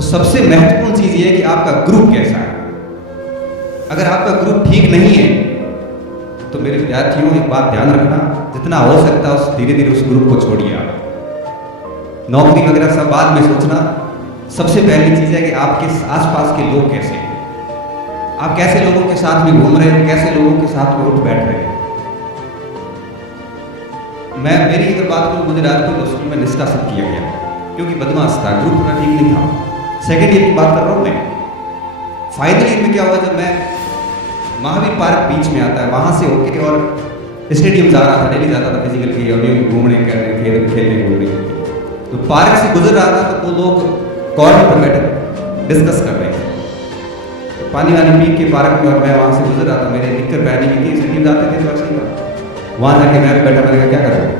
तो सबसे महत्वपूर्ण चीज ये है कि आपका ग्रुप कैसा है। अगर आपका ग्रुप ठीक नहीं है तो मेरे विद्यार्थियों एक बात ध्यान रखना, जितना हो सकता है उस धीरे धीरे उस ग्रुप को छोड़िए। आप नौकरी वगैरह सब बाद में सोचना, सबसे पहली चीज है कि आपके आसपास के लोग कैसे हैं, आप कैसे लोगों के साथ में घूम रहे हो, कैसे लोगों के साथ में उठ बैठ रहे हो। मेरी अगर बात करूं, मुझे राजपूत स्कूल में निष्कासित किया गया क्योंकि बदमाश था, ग्रुप थोड़ा ठीक नहीं था। सेकेंड ईयर की बात कर रहा हूं मैं। फाइनल ईयर में क्या हुआ, जब मैं महावीर पार्क बीच में आता है वहां से होके और स्टेडियम जा रहा था, डेली जाता था फिजिकल के और घूमने करने खेलने घूमने, तो पार्क से गुजर रहा था तो वो लोग कॉर्नर पर बैठे डिस्कस कर रहे थे। तो पानी वानी पी के पार्क में, और मैं वहां से गुजर रहा था, मेरे निक्कर पहनी हुई थी, स्टेडियम जाते थे तो ऐसे ही वहां जाके मैं भी बैठा, मैंने कहा क्या कर रहे हो,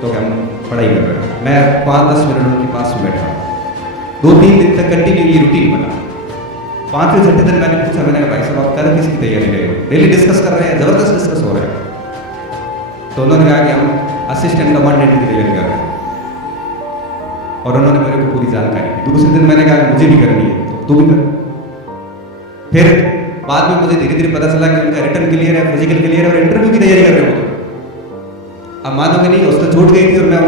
तो क्या हम पढ़ाई कर रहे हैं। मैं 5-10 मिनट उनके पास में बैठा, 2-3 दिन तक कंटिन्यू ये रूटीन बना। 5वें-6वें दिन मैंने पूछा, मैंने कहा भाई साहब आप कल किसकी तैयारी कर रहे हो, डेली डिस्कस कर रहे हैं, जबरदस्त डिस्कस हो रहा है। तो उन्होंने कहा कि हम असिस्टेंट कमांडेंट की तैयारी कर रहे हैं, और उन्होंने मेरे को पूरी जानकारी दी। दूसरे दिन मैंने कहा मुझे भी करनी है, तो तू भी कर। फिर बाद में मुझे धीरे धीरे पता चला कि उनका रिटर्न क्लियर है, फिजिकल क्लियर है और इंटरव्यू की तैयारी कर रहे हो। अब मानोगे नहीं, हॉस्टल छूट गई थी और मैं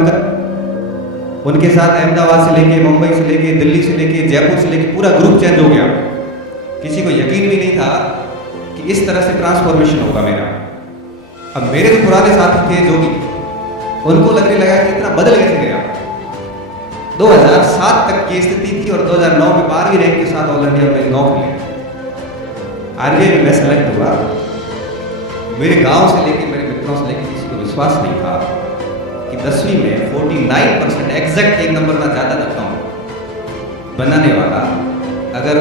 उनके साथ अहमदाबाद से लेके, मुंबई से लेके, दिल्ली से लेके, जयपुर से लेके पूरा ग्रुप चेंज हो गया। किसी को यकीन भी नहीं था कि इस तरह से ट्रांसफॉर्मेशन होगा मेरा। अब मेरे जो पुराने साथी थे जो भी, उनको लगने लगा कि इतना बदल कैसे गया। 2007 तक की स्थिति थी और 2009 में 12वीं रैंक के साथ ऑल इंडिया में नौकरी ली। आरबीआई में मैं सेलेक्ट हुआ। मेरे गांव से लेके, मेरे मित्रों से लेके किसी को विश्वास नहीं था कि 10वीं में 49% एग्जैक्ट एक नंबर ना ज्यादा रखता हूं बनाने वाला, अगर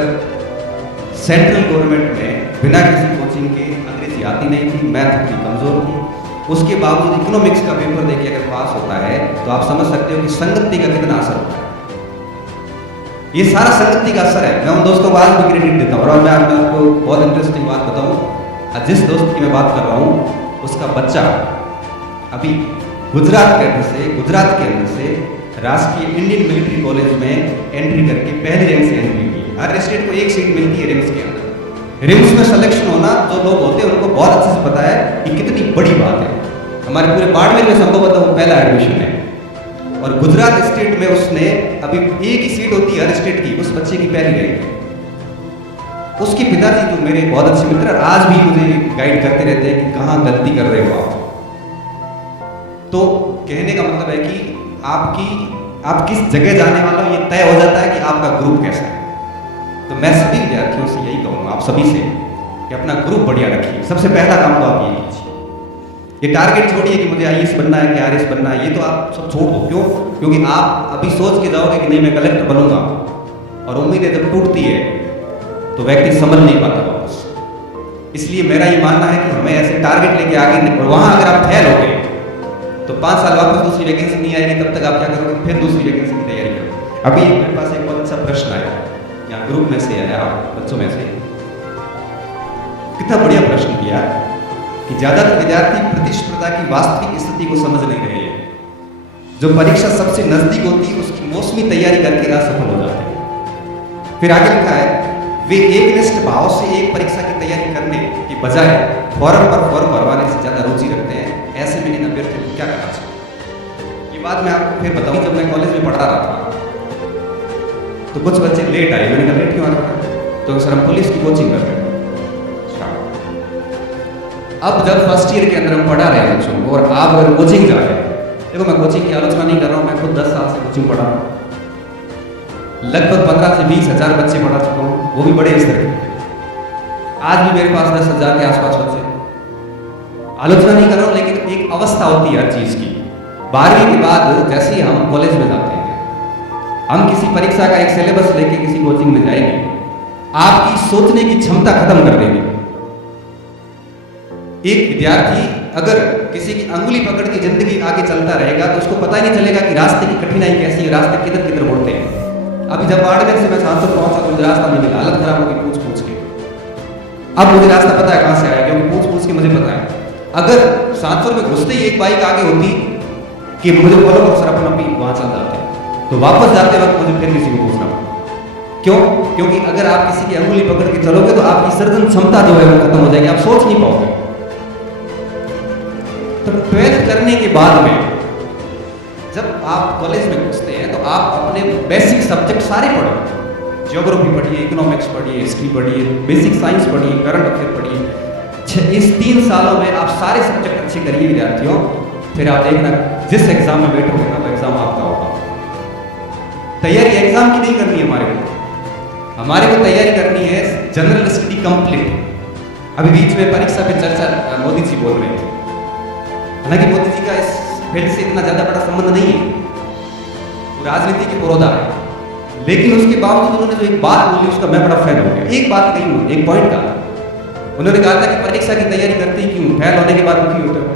सेंट्रल गवर्नमेंट में बिना किसी कोचिंग के, अंग्रेजी आती नहीं थी, मैथ की कमजोर थी, उसके बावजूद इकोनॉमिक्स का पेपर देके अगर पास होता है तो आप समझ सकते हो कि संगति का कितना असर होता है। ये सारा संगति का असर है। मैं उन दोस्तों को आज भी क्रेडिट देता हूँ। और मैं आपको बहुत इंटरेस्टिंग बात बताऊँ, जिस दोस्त की मैं बात कर रहा हूँ उसका बच्चा अभी गुजरात के अंदर से राष्ट्रीय इंडियन मिलिट्री कॉलेज में एंट्री करके पहली रैंक से एंट्री की। हर स्टेट को एक सीट मिलती है रिम्स के अंदर। रिम्स में सिलेक्शन होना जो लोग होते हैं उनको बहुत अच्छे से पता है कि कितनी बड़ी बात है। हमारे पूरे बाड़मेर में संभवतः वो पहला एडमिशन है, और गुजरात स्टेट में उसने, अभी एक ही सीट होती है हर स्टेट की, उस बच्चे की पहली रैंक। उसके पिताजी जो मेरे बहुत अच्छे मित्र आज भी मुझे गाइड करते रहते हैं कि कहाँ गलती कर रहे हो आप। तो कहने का मतलब है कि आप किस जगह जाने वाला हो ये तय हो जाता है कि आपका ग्रुप कैसा है। तो मैं सभी विद्यार्थियों से यही कहूँगा, आप सभी से, कि अपना ग्रुप बढ़िया रखिए। सबसे पहला काम तो आप ये कीजिए। ये टारगेट छोड़िए कि मुझे आईएएस बनना है कि आरएस बनना है, ये तो आप सब छोड़ दो। क्यों? क्योंकि आप अभी सोच के जाओगे कि नहीं मैं कलेक्टर बनूंगा, और उम्मीदें जब टूटती है तो व्यक्ति समझ नहीं पाता वापस। इसलिए मेरा ये मानना है कि हमें ऐसे टारगेट लेके आगे, और वहां अगर आप फेल हो गए तो 5 साल वापस दूसरी वैकेंसी नहीं आएगी, तब तक आप क्या करोगे, फिर दूसरी वैकेंसी की तैयारी करोगे। अभी मेरे पास एक बहुत अच्छा प्रश्न आया, यहाँ ग्रुप में से आया, बच्चों में से, कितना बढ़िया प्रश्न किया कि ज्यादातर विद्यार्थी प्रतिस्पर्धा की वास्तविक स्थिति को समझ नहीं रहे हैं। जो परीक्षा सबसे नजदीक होती है उसकी मौसमी तैयारी करके असफल हो जाते हैं। फिर आगे लिखा है, वे एकनिष्ठ भाव से एक परीक्षा की तैयारी करने की बजाय फॉर्म पर फॉर्म भरवाने से ज्यादा रुचि रखते हैं। ऐसे में इन अभ्यर्थियों को क्या करना चाहिए? ये बात मैं आपको फिर बताऊं। जब मैं कॉलेज में पढ़ा रहा था तो कुछ बच्चे लेट आए। मैंने कहा लेट क्यों आ रहा है? तो सर हम पुलिस की कोचिंग कर रहे हैं। अब जब फर्स्ट ईयर के अंदर हम पढ़ा रहे हैं बच्चों को, और आप अगर कोचिंग जा रहे हैं, देखो मैं कोचिंग की आलोचना नहीं कर रहा हूँ, मैं खुद 10 साल से कोचिंग पढ़ा रहा हूँ, लगभग 15 से 20 हजार बच्चे पढ़ा चुका हूँ, वो भी बड़े स्तर के। आज भी मेरे पास 10 हजार के आसपास बच्चे। आलोचना नहीं कर रहा हूँ, लेकिन एक अवस्था होती है हर चीज की। 12वीं के बाद जैसे ही हम कॉलेज में जाते हैं, हम किसी परीक्षा का एक सिलेबस लेके किसी कोचिंग में जाएंगे, आपकी सोचने की क्षमता खत्म कर देंगे। एक विद्यार्थी अगर किसी की अंगुली पकड़ के जिंदगी आगे चलता रहेगा तो उसको पता ही नहीं चलेगा कि रास्ते की कठिनाई कैसी है, रास्ते किधर किधर मुड़ते हैं। अभी जब बाड़मेर से मैं सांसद पहुंचा तो मुझे रास्ता नहीं मिला, हालत खराब होगी पूछ पूछ के। अब मुझे रास्ता पता है कहां से आया, क्योंकि पूछ पूछ के मुझे पता है। अगर सांसद में घुसते ही एक बाइक आगे होती कि मुझे फॉलो करो सर, अपन अभी वहां चल जाते, तो वापस जाते वक्त मुझे फिर किसी को पूछना पड़ा। क्यों? क्योंकि अगर आप किसी की अंगुली पकड़ के चलोगे तो आपकी सर्जन क्षमता जो है वो खत्म हो जाएगी, आप सोच नहीं पाओगे। तो 12th करने के बाद में जब आप कॉलेज में घुसते हैं तो आप अपने बेसिक सब्जेक्ट सारे पढ़ो, ज्योग्राफी पढ़िए, इकोनॉमिक्स पढ़िए, हिस्ट्री पढ़िए, बेसिक साइंस पढ़िए, करंट अफेयर पढ़िए। इस 3 सालों में आप सारे सब्जेक्ट अच्छे करिए विद्यार्थियों, फिर आप देखना जिस एग्जाम में बैठोगे ना वो एग्जाम आपका होगा। तैयारी एग्जाम की नहीं करनी है हमारे को तैयारी करनी है जनरल स्टडी कंप्लीट। अभी बीच में परीक्षा पे चर्चा मोदी जी बोल रहे थे, हालांकि मोदी जी का इस फील्ड से इतना ज्यादा बड़ा संबंध नहीं है, वो राजनीति के पुरोधा है, लेकिन उसके बावजूद उन्होंने जो एक बात बोली उसका मैं बड़ा फैन हो गया। एक बात कही उन्होंने, एक पॉइंट कहा, उन्होंने कहा था कि परीक्षा की तैयारी करते ही क्यों, फेल होने के बाद दुखी होते हो,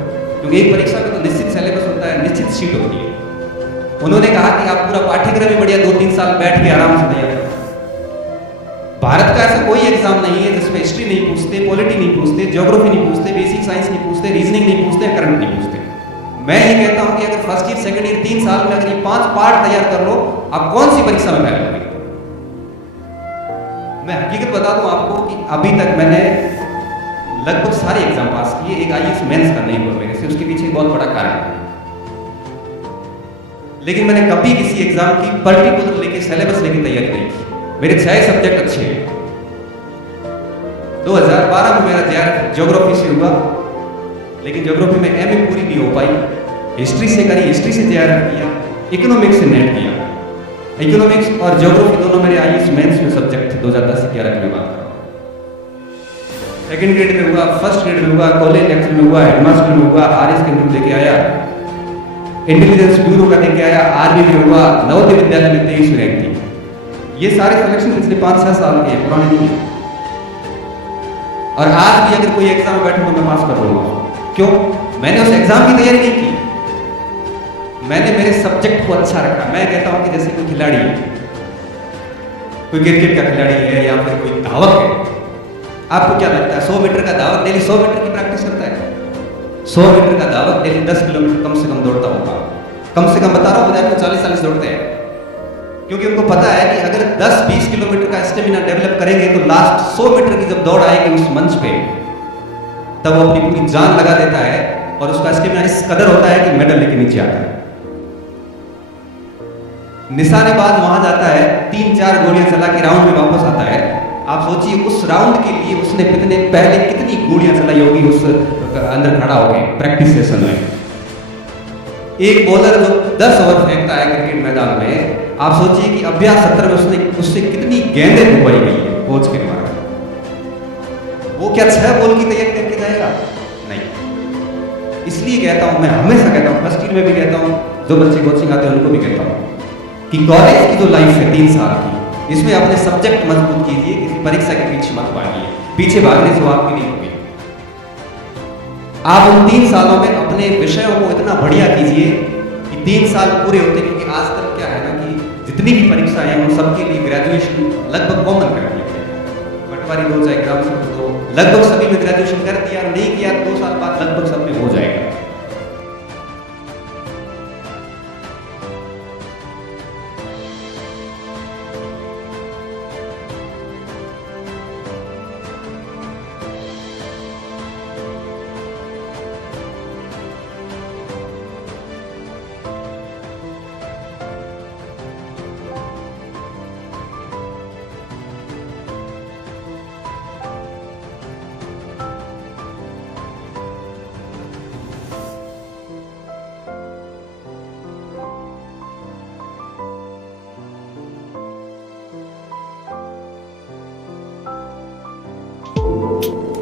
क्योंकि एक परीक्षा में तो निश्चित सिलेबस होता है, निश्चित सीट होती है। उन्होंने कहा कि आप पूरा पाठ्यक्रम ही बढ़िया 2-3 साल बैठ के आराम से तैयार करो। भारत का ऐसा कोई एग्जाम नहीं है जिसमें हिस्ट्री नहीं पूछते, पॉलिटी नहीं पूछते, ज्योग्राफी नहीं पूछते, बेसिक साइंस नहीं पूछते, रीजनिंग नहीं पूछते, करंट नहीं पूछते। मैं ये कहता हूं कि अगर फर्स्ट ईयर, सेकंड ईयर 3 साल में अगर ये 5 पार्ट तैयार कर लो, आप कौन सी परीक्षा में फेल होंगे? मैं हकीकत बता दूं आपको कि अभी तक मैंने लगभग सारे एग्जाम पास किए, एक आईएएस मेंस का नहीं हुआ मेरे से, उसके पीछे बहुत बड़ा कारण है। लेकिन मैंने कभी किसी एग्जाम की पर्टिकुलर लेके सिलेबस लेके तैयारी नहीं की। मेरे 6 सब्जेक्ट अच्छे हैं। 2012 में मेरा ज्योग्राफी से हुआ, लेकिन ज्योग्राफी में एमए पूरी नहीं हो पाई। हिस्ट्री से करी, हिस्ट्री से जेआरएफ किया, इकोनॉमिक्स से नेट किया। इकोनॉमिक्स और ज्योग्राफी दोनों मेरे आईएएस मेंस में सब्जेक्ट थे 2010-11 की बात कर रहा हूं। सेकंड ग्रेड में हुआ, फर्स्ट ग्रेड में हुआ, कॉलेज लेक्चर में हुआ, हेडमास्टर में हुआ, आरएस के इंटरव्यू लेके आया, इंटेलिजेंस ब्यूरो का देके आया, आर्मी में हुआ, नवोदय विद्यालय में 23वीं रैंक थी। ये सारे सिलेक्शन पिछले 5-6 साल के हैं, पुराने नहीं है। और आज भी अगर कोई एग्जाम में बैठूं तो मैं पास कर लूंगा। क्यों? मैंने उस एग्जाम की तैयारी नहीं की, मैंने मेरे सब्जेक्ट को अच्छा रखा। मैं कहता हूं कि जैसे कोई खिलाड़ी है, कोई क्रिकेट का खिलाड़ी है या फिर कोई धावक है, आपको क्या लगता है 100 मीटर का धावक डेली 100 मीटर की प्रैक्टिस करता है? 100 मीटर का धावक डेली 10 किलोमीटर कम से कम दौड़ता होगा। कम से कम बता रहा हूं, बजाय 40-40 दौड़ते हैं, क्योंकि उनको पता है कि अगर 10-20 किलोमीटर का स्टेमिना डेवलप करेंगे तो लास्ट 100 मीटर की जब दौड़ आएगी उस मंच पे, तब वो अपनी पूरी जान लगा देता है और उसका स्टेमिना इस कदर होता है कि मेडल लेके नीचे आता है। निशानेबाज वहां जाता है, 3-4 गोलियां चला के राउंड में वापस आता है। आप सोचिए उस राउंड के लिए उसने पहले कितनी गोलियां चलाई होगी, उस अंदर खड़ा हो गए प्रैक्टिस सेशन में। एक बॉलर जो 10 ओवर फेंकता है क्रिकेट मैदान में, आप सोचिए कि अभ्यास सत्र में उससे कितनी गेंदें फुकवाई गई है कोच के द्वारा। वो क्या 6 बॉल की तैयारी करके जाएगा? नहीं। इसलिए कहता हूं, मैं हमेशा कहता हूं, फर्स्ट ईयर में भी कहता हूं, जो बच्चे कोचिंग आते हैं उनको भी कहता हूं कि कॉलेज की जो लाइफ है 3 साल की, इसमें अपने सब्जेक्ट मजबूत कीजिए, किसी परीक्षा के पीछे मत भागिए। पीछे भागने से वो आपकी नहीं होगी। आप उन 3 सालों में अपने विषयों को इतना बढ़िया कीजिए कि 3 साल पूरे होते, क्योंकि आज तक क्या है ना कि जितनी भी परीक्षा है उन सबके लिए ग्रेजुएशन लगभग कॉमन कर दिया है। पटवारी 2 चाहे एग्जाम से 2, लगभग सभी में ग्रेजुएशन कर दिया, नहीं किया 2 साल बाद लगभग सब में हो जाएगा। you